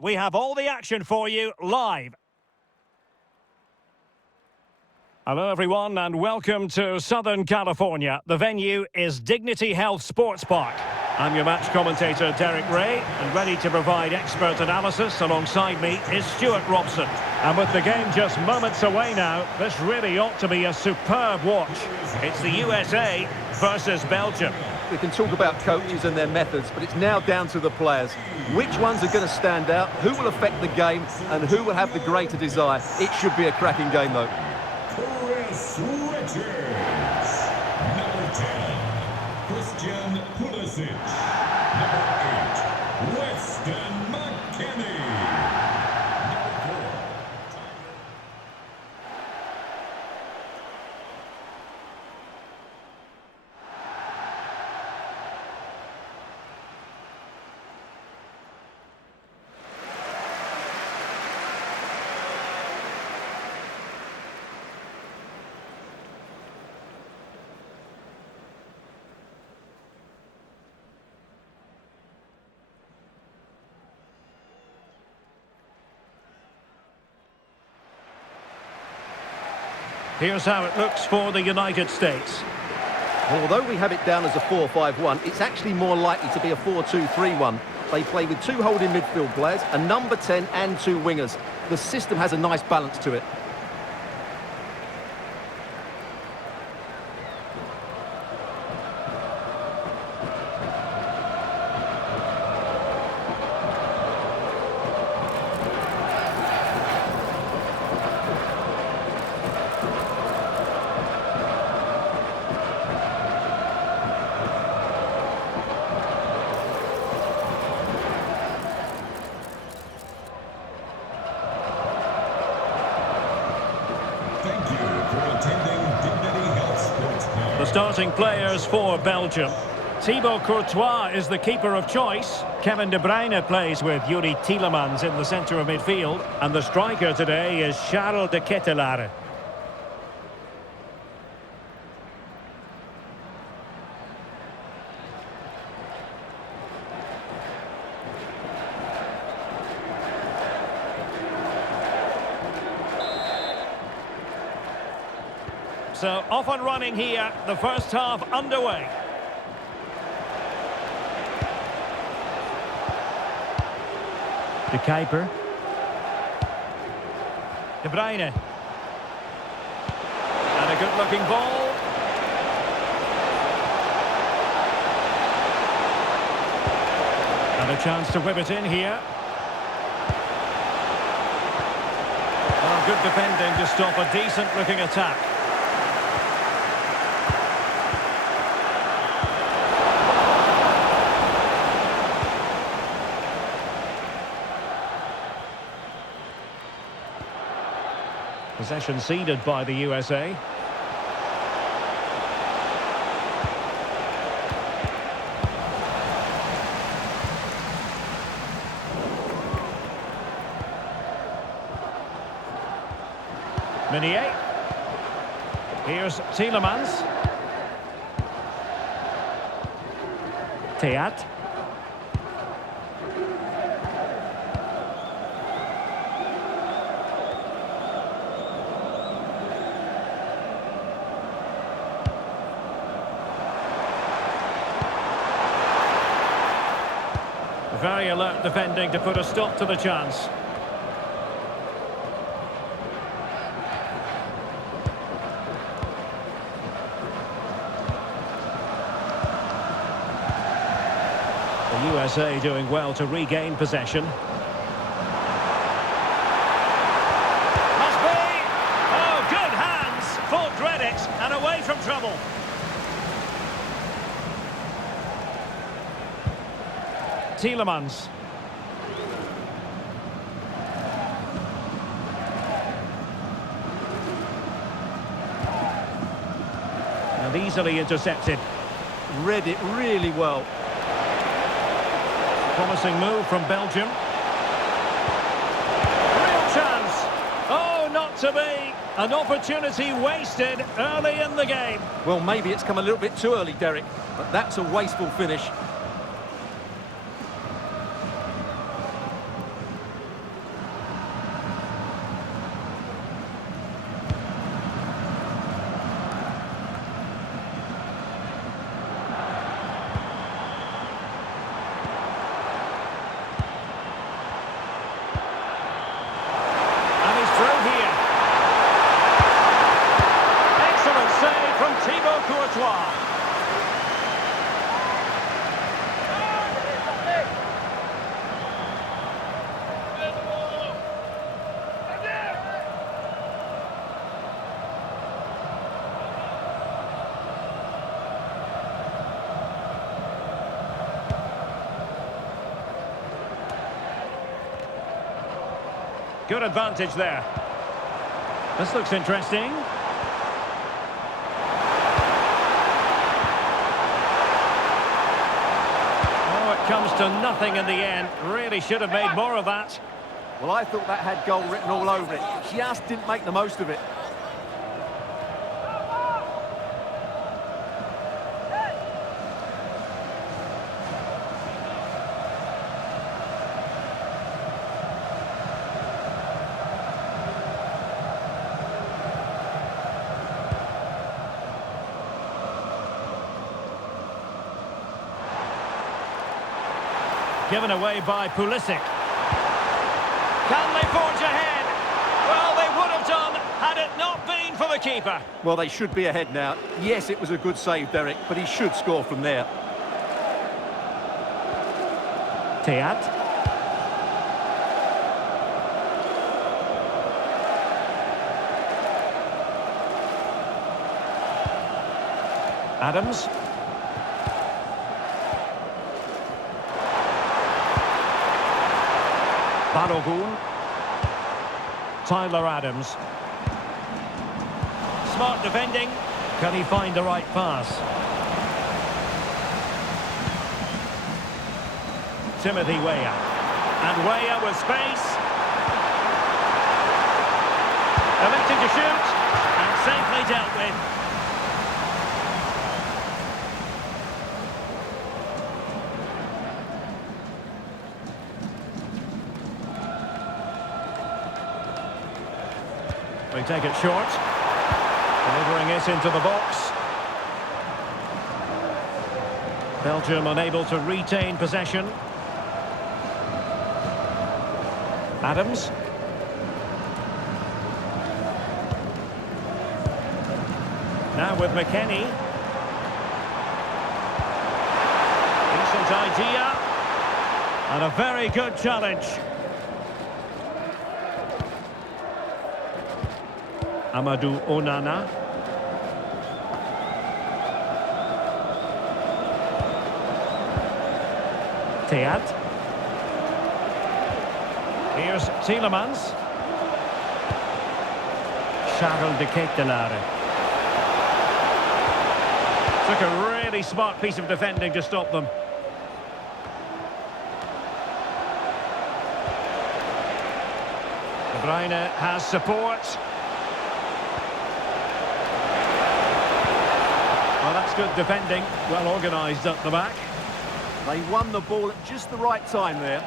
We have all the action for you live. Hello everyone and welcome to Southern California. The venue is Dignity Health Sports Park. I'm your match commentator Derek Ray, and ready to provide expert analysis alongside me is Stuart Robson. And with the game just moments away now, this really ought to be a superb watch. It's the USA versus Belgium. We can talk about coaches and their methods, but it's now down to the players. Which ones are going to stand out, who will affect the game, and who will have the greater desire? It should be a cracking game, though. Richards. Number 10, Christian Pulisic. Number 8, Weston McKennie. Number 4, Here's how it looks for the United States. Well, although we have it down as a 4-5-1, it's actually more likely to be a 4-2-3-1. They play with two holding midfield players, a number 10 and two wingers. The system has a nice balance to it. The starting players for Belgium. Thibaut Courtois is the keeper of choice. Kevin De Bruyne plays with Yuri Tielemans in the centre of midfield. And the striker today is Charles de Ketelaere. So off and running here, the first half underway. De Kuiper. De Bruyne. And a good-looking ball. And a chance to whip it in here. Well, good defending to stop a decent-looking attack. Possession ceded by the USA. Meunier. Here's Tielemans. Theat. Very alert defending to put a stop to the chance. The USA doing well to regain possession. Must be! Oh, good hands! Fought read it and away from trouble. Tielemans. And easily intercepted. Read it really well. Promising move from Belgium. Real chance. Oh, not to be. An opportunity wasted early in the game. Well, maybe it's come a little bit too early, Derek, but that's a wasteful finish. Good advantage there. This looks interesting. Oh, it comes to nothing in the end. Really should have made more of that. Well, I thought that had goal written all over it. Just didn't make the most of it. Given away by Pulisic. Can they forge ahead? Well, they would have done had it not been for the keeper. Well, they should be ahead now. Yes, it was a good save, Derek, but he should score from there. Teat. Adams. Balogun. Tyler Adams. Smart defending. Can he find the right pass? Timothy Weah. And Weah with space. Electing to shoot. And safely dealt with. They take it short, delivering it into the box. Belgium unable to retain possession. Adams. Now with McKennie. Decent idea. And a very good challenge. Amadou Onana. Teat. Here's Tielemans. Charles de Ketelaere. Took a really smart piece of defending to stop them. De Bruyne has support. Well, that's good defending, well organised up the back. They won the ball at just the right time there.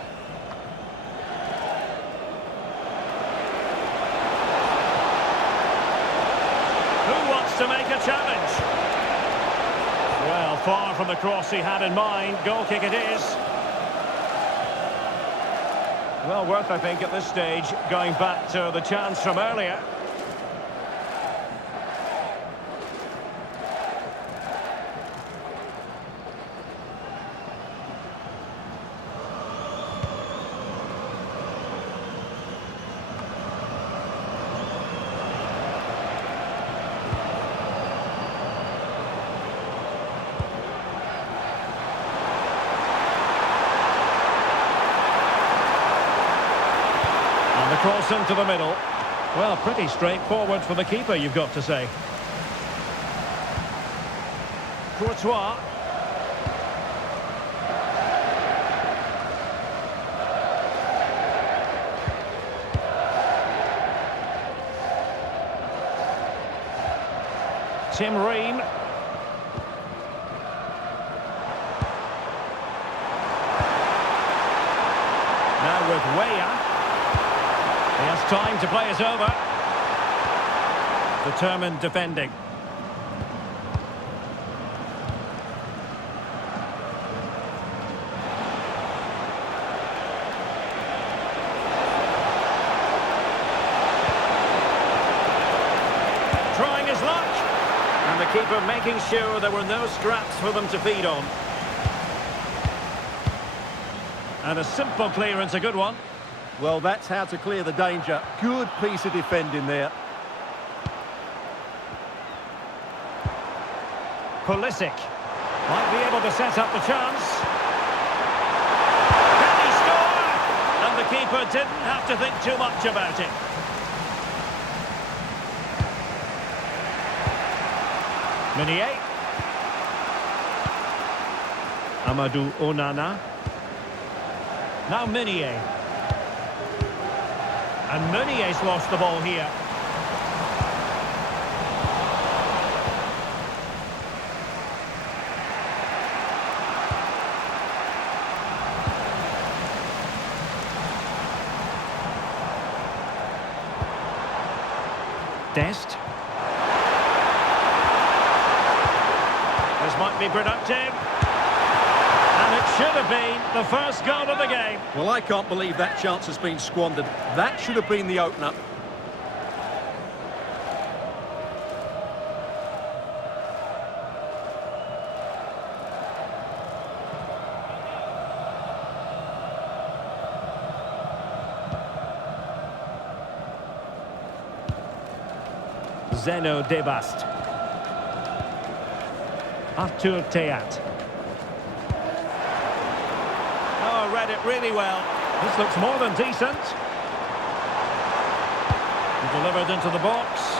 Who wants to make a challenge? Well, far from the cross he had in mind. Goal kick it is. Well, worth, I think, at this stage, going back to the chance from earlier. Cross into the middle. Well, pretty straightforward for the keeper, you've got to say. Courtois. Tim Ream. Now with Weah. He has time to play it over. Determined defending. Trying his luck. And the keeper making sure there were no scraps for them to feed on. And a simple clearance, a good one. Well, that's how to clear the danger. Good piece of defending there. Pulisic might be able to set up the chance. Can he score? And the keeper keeper didn't have to think too much about it. Meunier. Amadou Onana. Now Meunier. And Meunier's lost the ball here. Dest. This might be productive. And it should have been the first goal of the game. Well, I can't believe that chance has been squandered. That should have been the opener. Zeno Debast. Artur Theat. Oh, read it really well. This looks more than decent. Delivered into the box.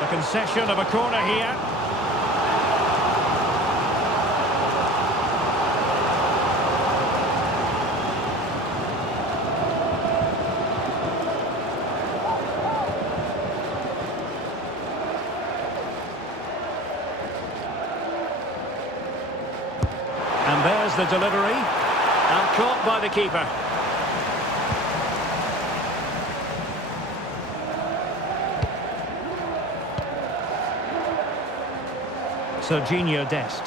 A concession of a corner here. And there's the delivery. And caught by the keeper. Serginho Dest.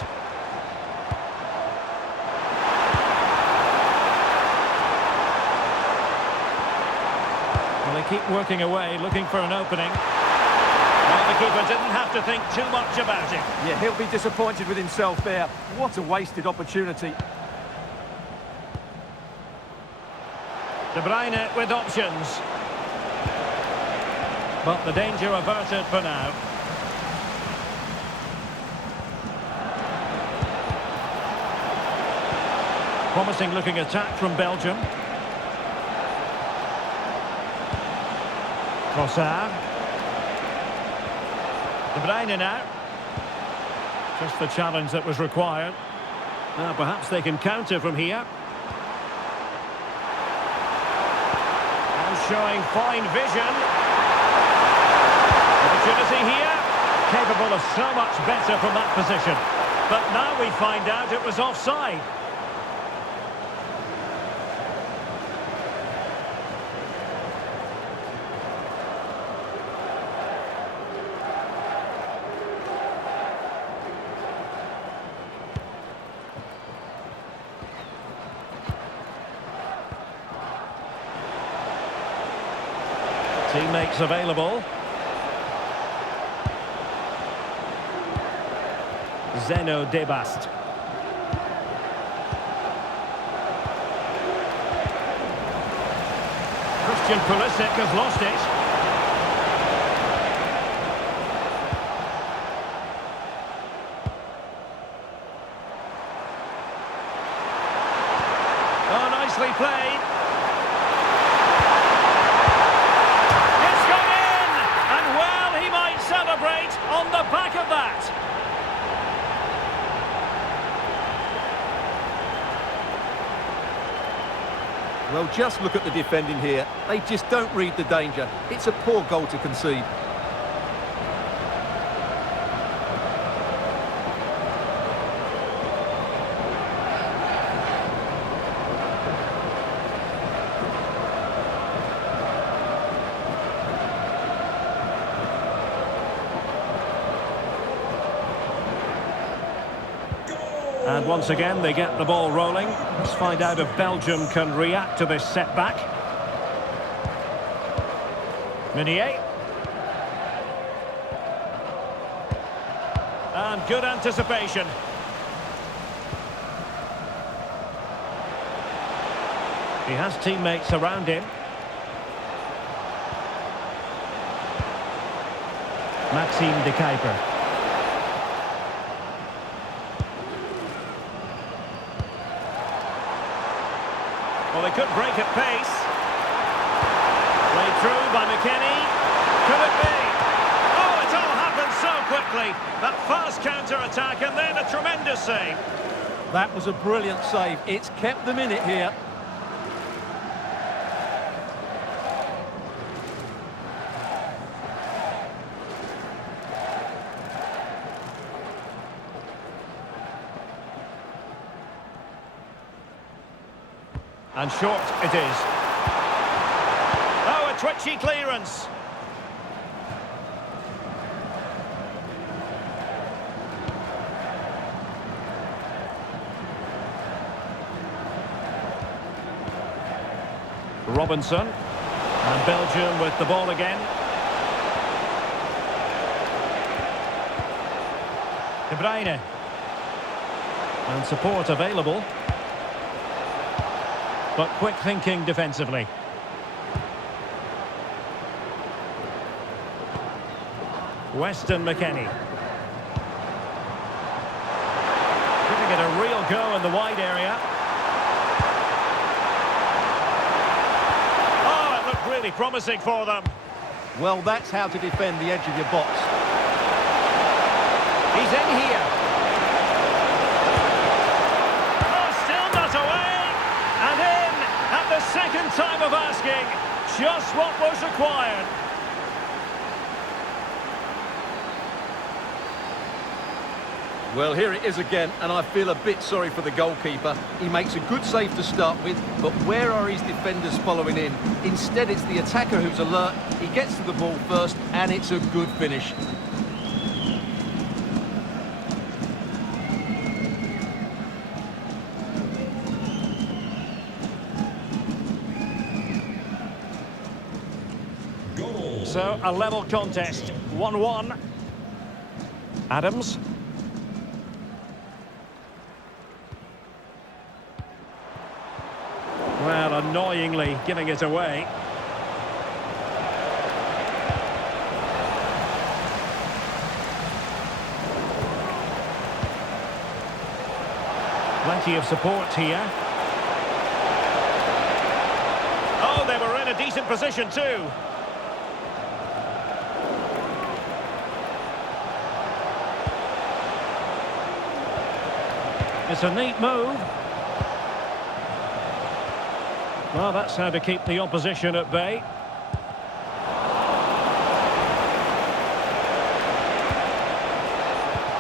Well, they keep working away, looking for an opening. Well, the keeper didn't have to think too much about it. Yeah, he'll be disappointed with himself there. What a wasted opportunity. De Bruyne with options. But the danger averted for now. Promising looking attack from Belgium. Trossard. De Bruyne now. Just the challenge that was required. Now perhaps they can counter from here. And showing fine vision. Opportunity here. Capable of so much better from that position. But now we find out it was offside. Teammates available. Zeno Debast. Christian Pulisic has lost it. Oh, nicely played. Celebrate on the back of that. Well, just look at the defending here. They just don't read the danger. It's a poor goal to concede. And once again, they get the ball rolling. Let's find out if Belgium can react to this setback. Meunier. And good anticipation. He has teammates around him. Maxime de Kuiper. Well, they could break at pace. Played through by McKennie. Could it be? Oh, it all happened so quickly. That fast counter-attack and then a tremendous save. That was a brilliant save. It's kept them in it here. And short it is. Oh, a twitchy clearance. Robinson. And Belgium with the ball again. De Bruyne. And support available. But quick thinking defensively. Weston McKennie. Giving it a real go in the wide area. Oh, it looked really promising for them. Well, that's how to defend the edge of your box. He's in here. Oh, still not away. And in at the second time of asking. Just what was required. Well, here it is again, and I feel a bit sorry for the goalkeeper. He makes a good save to start with, but where are his defenders following in? Instead, it's the attacker who's alert. He gets to the ball first, and it's a good finish. Goal. So, a level contest, 1-1. Adams. Well, annoyingly giving it away. Plenty of support here. Oh, they were in a decent position too. It's a neat move. Well, that's how to keep the opposition at bay.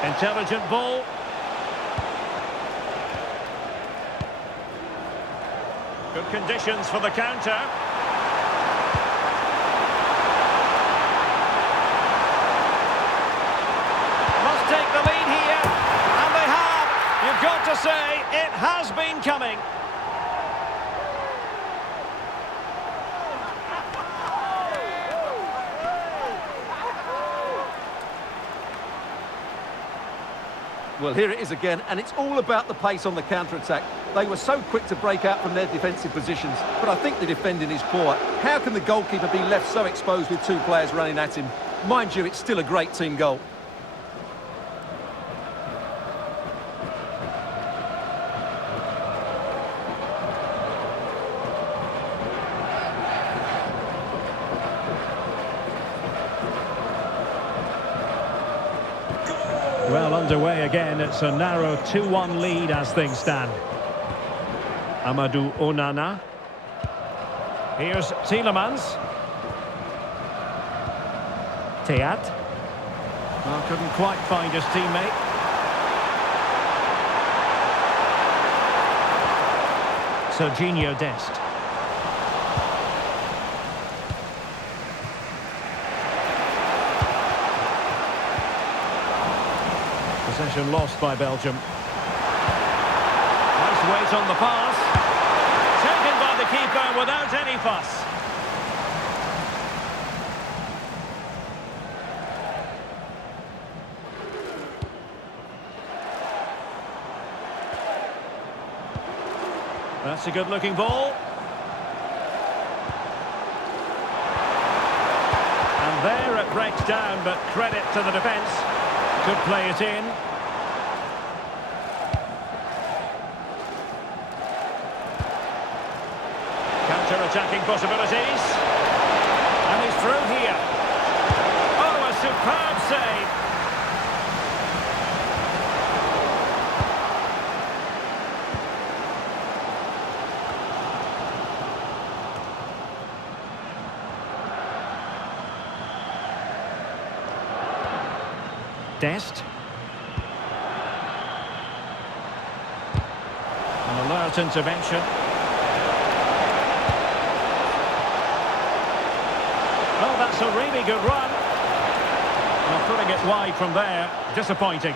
Intelligent ball. Good conditions for the counter. Must take the lead here. And they have. You've got to say, it has been coming. Well, here it is again, and it's all about the pace on the counter-attack. They were so quick to break out from their defensive positions, but I think the defending is poor. How can the goalkeeper be left so exposed with two players running at him? Mind you, it's still a great team goal. Well, underway again. It's a narrow 2-1 lead as things stand. Amadou Onana. Here's Tielemans. Teat. Well, couldn't quite find his teammate. Serginho Dest. Possession lost by Belgium. Nice weight on the pass. Taken by the keeper without any fuss. That's a good-looking ball. And there it breaks down, but credit to the defence. Could play it in. attacking possibilities. And he's through here. Oh, a superb save. Dest. An alert intervention. Oh, that's a really good run. Well, putting it wide from there, disappointing.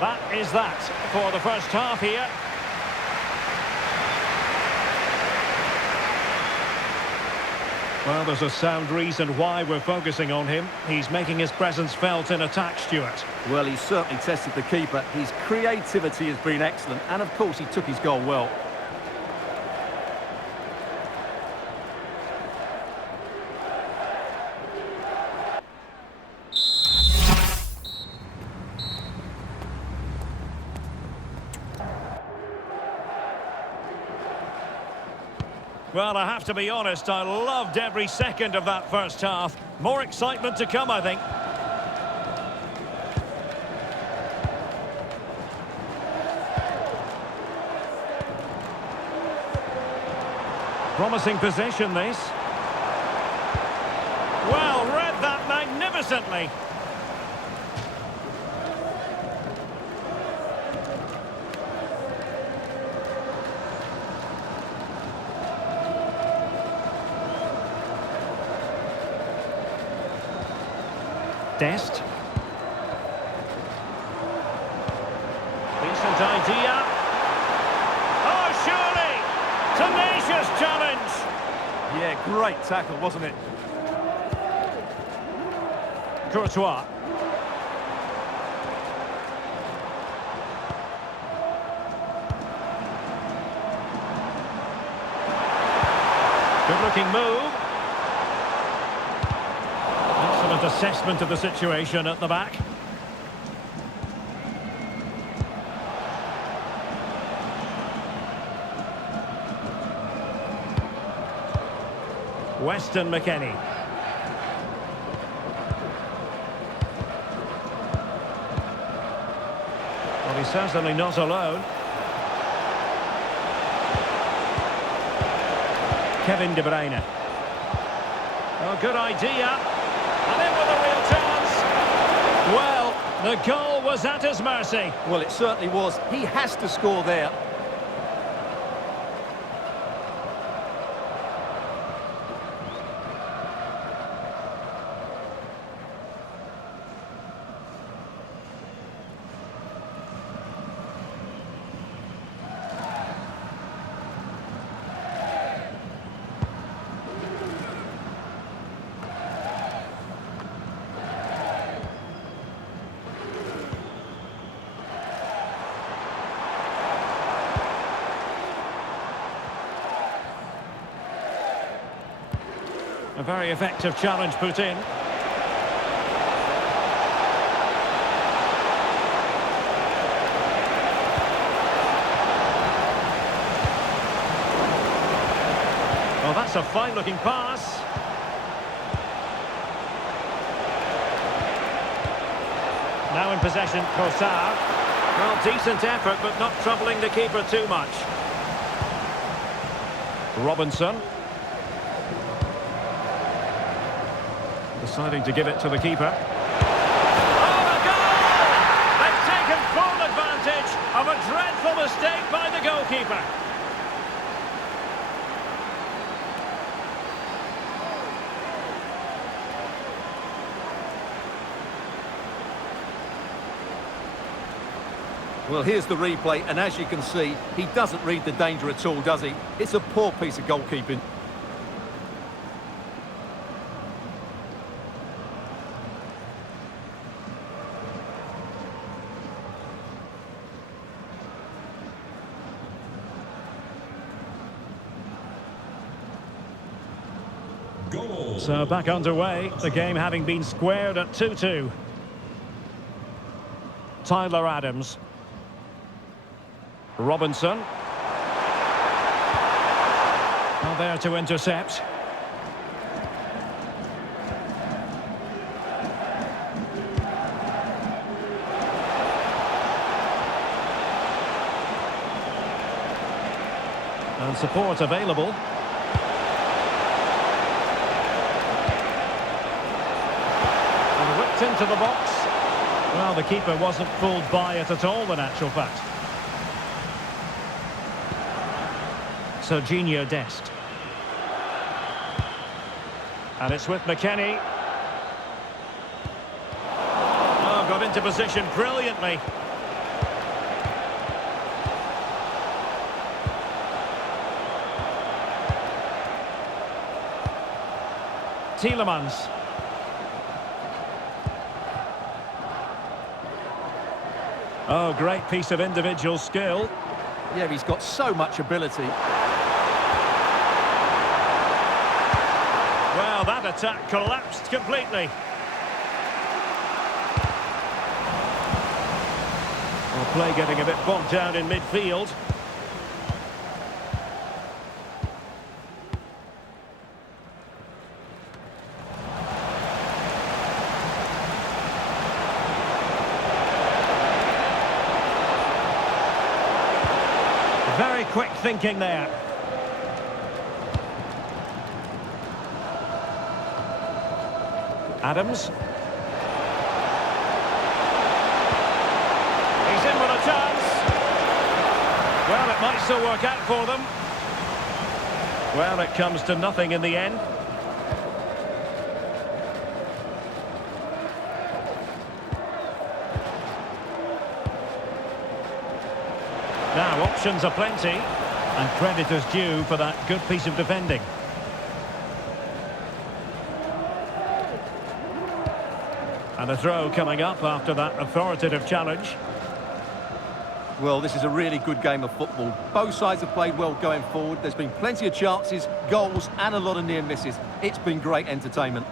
That is that for the first half here. Well, there's a sound reason why we're focusing on him. He's making his presence felt in attack, Stuart. Well, he's certainly tested the keeper. His creativity has been excellent, and of course he took his goal well. Well, I have to be honest, I loved every second of that first half. More excitement to come, I think. Promising position, this. Well, read that magnificently. Dest. Decent idea. Oh, surely! Tenacious challenge! Yeah, great tackle, wasn't it? Courtois. Good-looking move. Excellent assessment of the situation at the back. Weston McKennie. Well, he's certainly not alone. Kevin De Bruyne. Oh, good idea. And in with a real chance. Well, the goal was at his mercy. Well, it certainly was. He has to score there. A very effective challenge put in. Well, that's a fine-looking pass. Now in possession, Corsar. Well, decent effort, but not troubling the keeper too much. Robinson. Deciding to give it to the keeper. Oh, the goal! They've taken full advantage of a dreadful mistake by the goalkeeper. Well, here's the replay, and as you can see, he doesn't read the danger at all, does he? It's a poor piece of goalkeeping. So back underway, the game having been squared at 2-2. Tyler Adams. Robinson. Now there to intercept. And support available. And whipped into the box. Well, the keeper wasn't fooled by it at all, in actual fact. Serginho Dest. And it's with McKennie. Oh, got into position brilliantly. Tielemans. Oh, great piece of individual skill. Yeah, he's got so much ability. Well, that attack collapsed completely. Well, play getting a bit bogged down in midfield. Very quick thinking there. Adams. He's in with a chance. Well, it might still work out for them. Well, it comes to nothing in the end. Now, options are plenty, and credit is due for that good piece of defending. And a throw coming up after that authoritative challenge. Well, this is a really good game of football. Both sides have played well going forward. There's been plenty of chances, goals, and a lot of near misses. It's been great entertainment.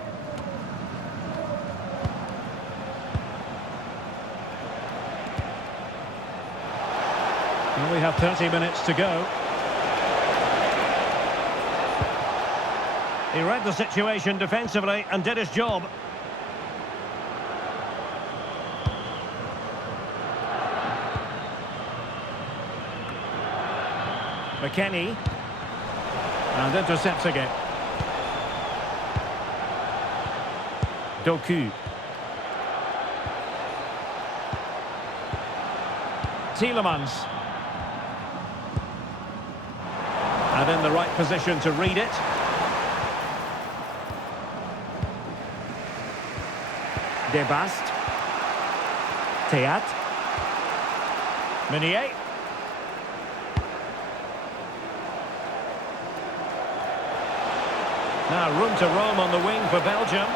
Well, we have 30 minutes to go. He read the situation defensively and did his job. McKennie. And intercepts again. Doku. Tielemans. And in the right position to read it. De Bast. Teat. Meunier. Now room to roam on the wing for Belgium.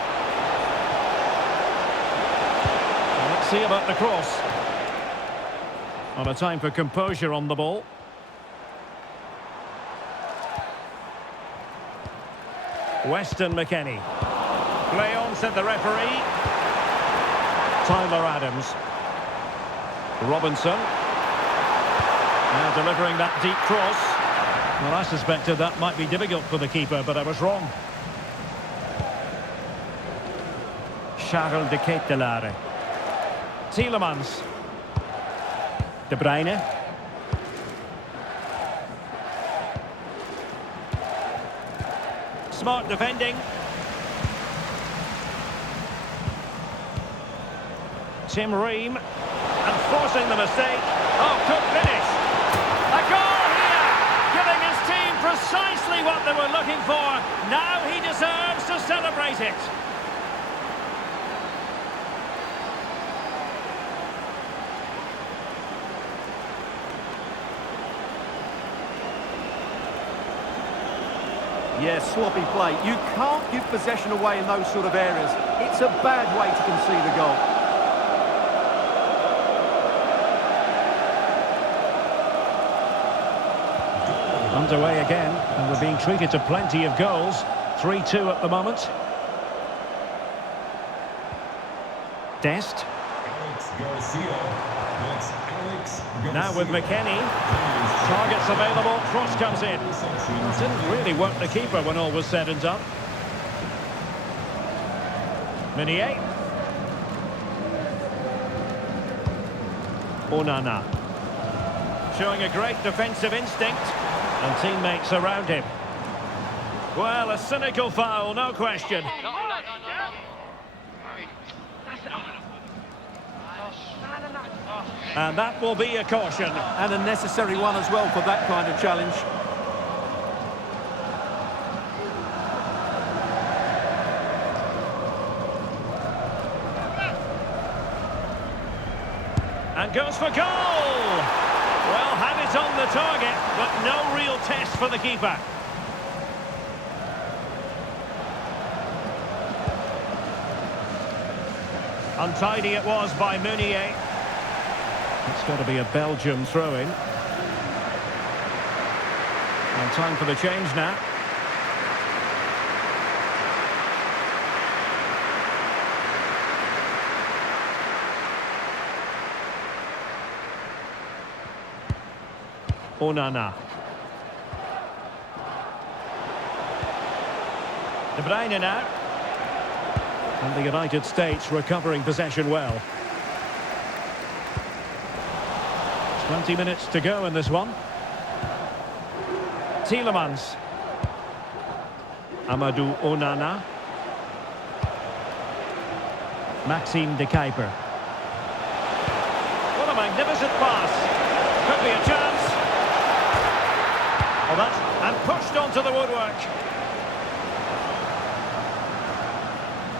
Well, let's see about the cross. On a time for composure on the ball. Weston McKennie. Play on, said the referee. Tyler Adams. Robinson. Now delivering that deep cross. Well, I suspected that might be difficult for the keeper, but I was wrong. Charles de Ketelaere. Tielemans. De Bruyne. Smart defending. Tim Ream. And forcing the mistake. Oh, good finish. A goal here. Giving his team precisely what they were looking for. Now he deserves to celebrate it. Yeah, sloppy play. You can't give possession away in those sort of areas. It's a bad way to concede a goal. Underway again, and we're being treated to plenty of goals. 3-2 at the moment. Dest. Alex Garcia. That's Alex Garcia. Now with McKennie. Targets available. Cross comes in. Didn't really work the keeper when all was said and done. Meunier. Onana. Showing a great defensive instinct. And teammates around him. Well, a cynical foul, no question. And that will be a caution. And a necessary one as well for that kind of challenge. And goes for goal! Well, had it on the target, but no real test for the keeper. Untidy it was by Meunier. It's got to be a Belgium throw-in. And time for the change now. Onana. De Bruyne now. And the United States recovering possession well. 20 minutes to go in this one. Tielemans. Amadou Onana. Maxime de Kuiper. What a magnificent pass. Could be a chance. Oh, that's and pushed onto the woodwork.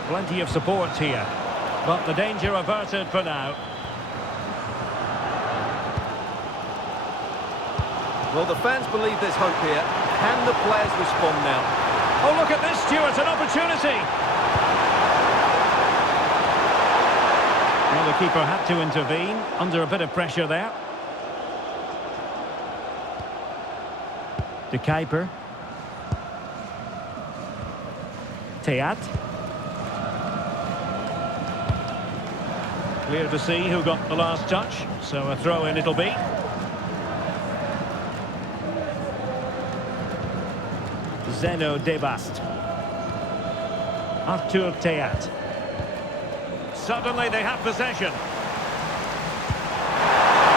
Plenty of support here, but the danger averted for now. Well, the fans believe there's hope here. Can the players respond now? Oh, look at this, Stuart, an opportunity. Well, the keeper had to intervene under a bit of pressure there. De Kuiper. Theat. Clear to see who got the last touch, so a throw-in it'll be. Zeno Debast. Arthur Theat. Suddenly they have possession.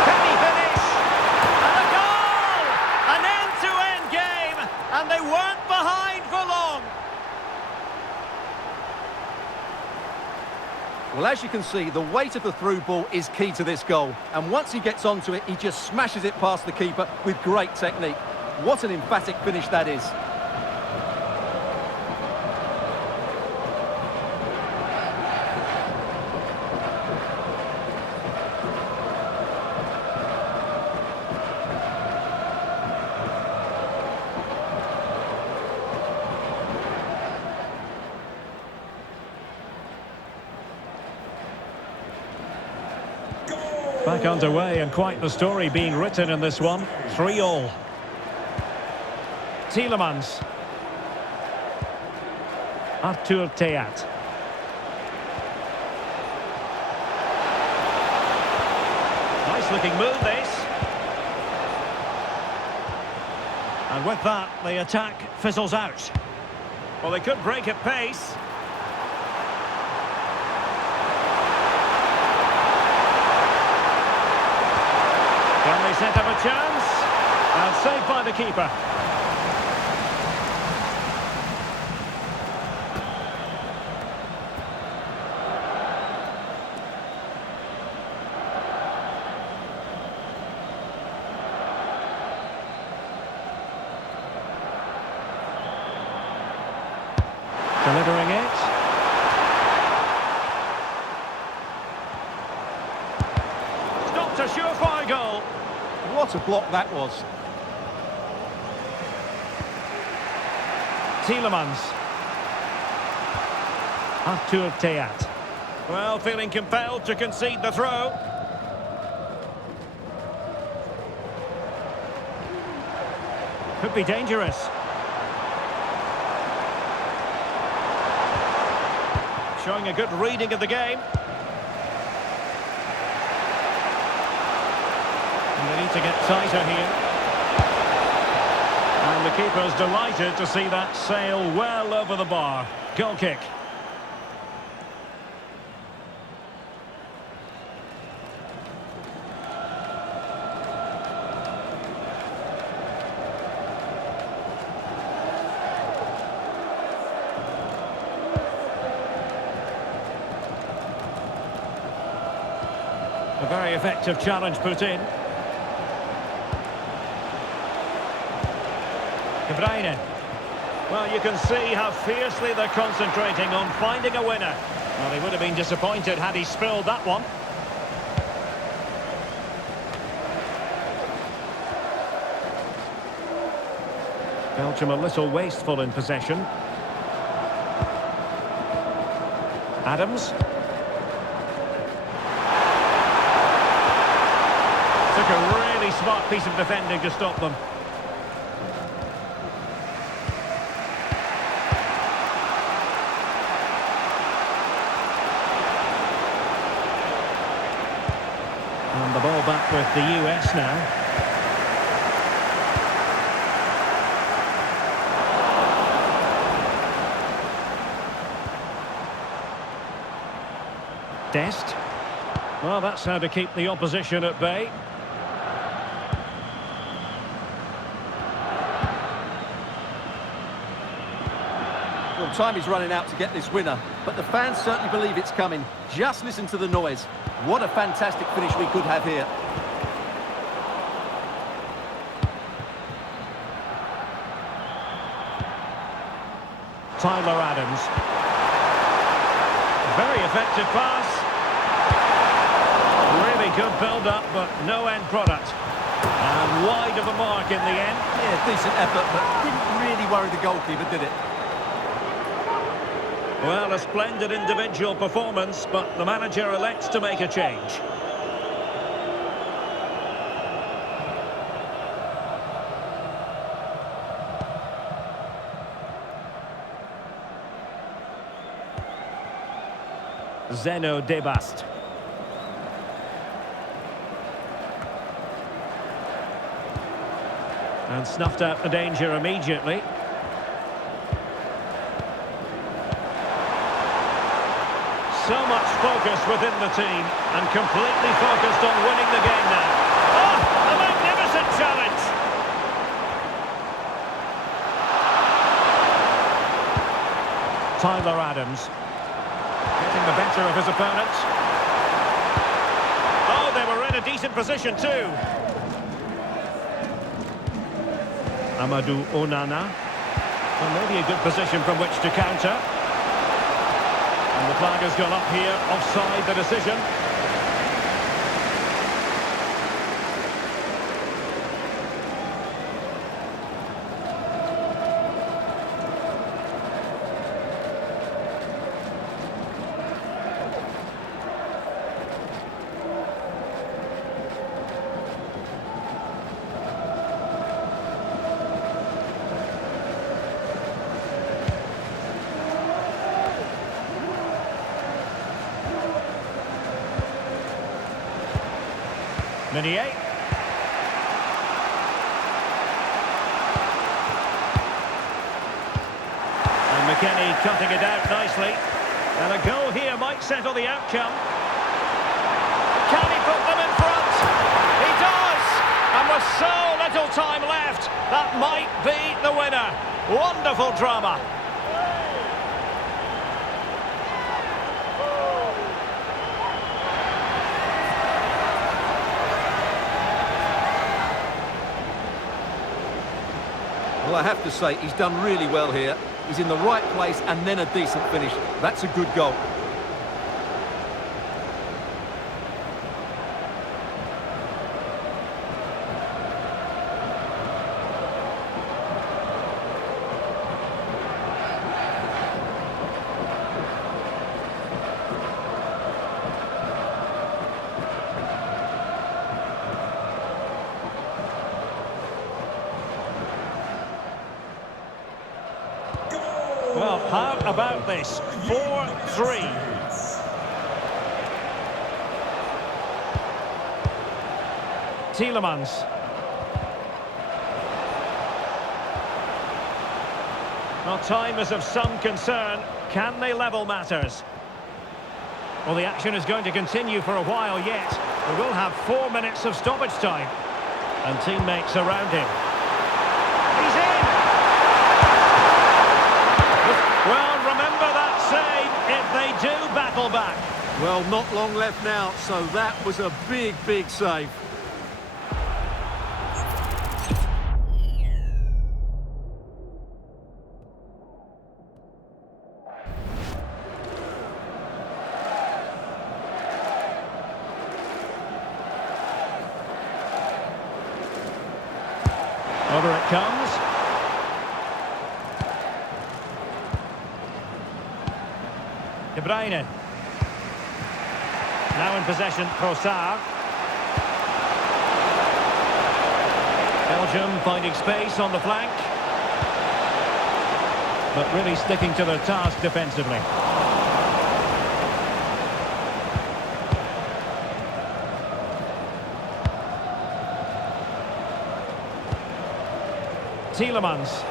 Can he finish? And a goal! An end-to-end game, and they weren't behind for long. Well, as you can see, the weight of the through ball is key to this goal. And once he gets onto it, he just smashes it past the keeper with great technique. What an emphatic finish that is. Back underway, and quite the story being written in this one. 3-3. Tielemans. Arthur Theat. Nice looking move, this. And with that, the attack fizzles out. Well, they could break at pace. Can they set up a chance? And saved by the keeper. Delivering it. Stopped a surefire goal. What a block that was. Tielemans. Arthur Theat. Well, feeling compelled to concede the throw. Could be dangerous. showing a good reading of the game. And they need to get tighter here. And the keeper's delighted to see that sail well over the bar. Goal kick. A very effective challenge put in. De Bruyne. Well, you can see how fiercely they're concentrating on finding a winner. Well, he would have been disappointed had he spilled that one. Belgium a little wasteful in possession. Adams. Took a really smart piece of defending to stop them. And the ball back with the US now. Dest. Well, that's how to keep the opposition at bay. Well, time is running out to get this winner, but the fans certainly believe it's coming. Just listen to the noise. What a fantastic finish we could have here. Tyler Adams. Very effective pass. Really good build-up, but no end product. And wide of the mark in the end. Yeah, decent effort, but didn't really worry the goalkeeper, did it? Well, a splendid individual performance, but the manager elects to make a change. Zeno Debast. And snuffed out the danger immediately. So much focus within the team and completely focused on winning the game now. Oh, a magnificent challenge! Tyler Adams. Getting the better of his opponents. Oh, they were in a decent position too. Amadou Onana. Well, maybe a good position from which to counter. And the flag has gone up here, offside the decision. Meunier. And McKennie cutting it out nicely. And a goal here might settle the outcome. Can he put them in front? He does! And with so little time left, that might be the winner. Wonderful drama. Well, I have to say, he's done really well here. He's in the right place and then a decent finish. That's a good goal. Well, how doubt about this. 4-3. Tielemans. Well, time is of some concern. Can they level matters? Well, the action is going to continue for a while yet. We will have 4 minutes of stoppage time. And teammates around him. He's in! Well, remember that save if they do battle back. Well, not long left now, so that was a big, big save. Over it comes. De Bruyne. Now in possession, Trossard. Belgium finding space on the flank. But really sticking to their task defensively. Tielemans.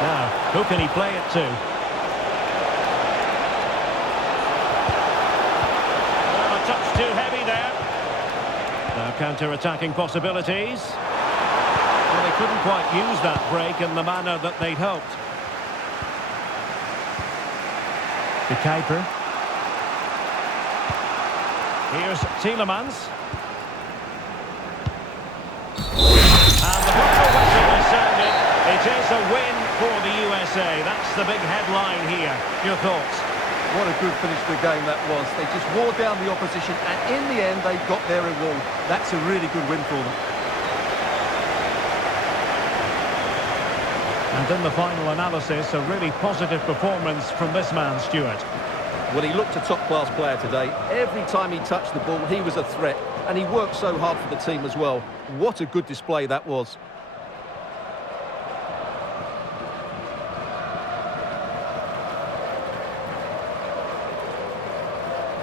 Now, who can he play it to? Well, a touch too heavy there. Now counter-attacking possibilities. Well, they couldn't quite use that break in the manner that they'd hoped. The Kuiper. Here's Tielemans. And the final whistle is sounded. It is a win for the USA. That's the big headline here. Your thoughts? What a good finish to the game that was. They just wore down the opposition, and in the end, they got their reward. That's a really good win for them. And in the final analysis, a really positive performance from this man, Stuart. Well, he looked a top-class player today. Every time he touched the ball, he was a threat, and he worked so hard for the team as well. What a good display that was.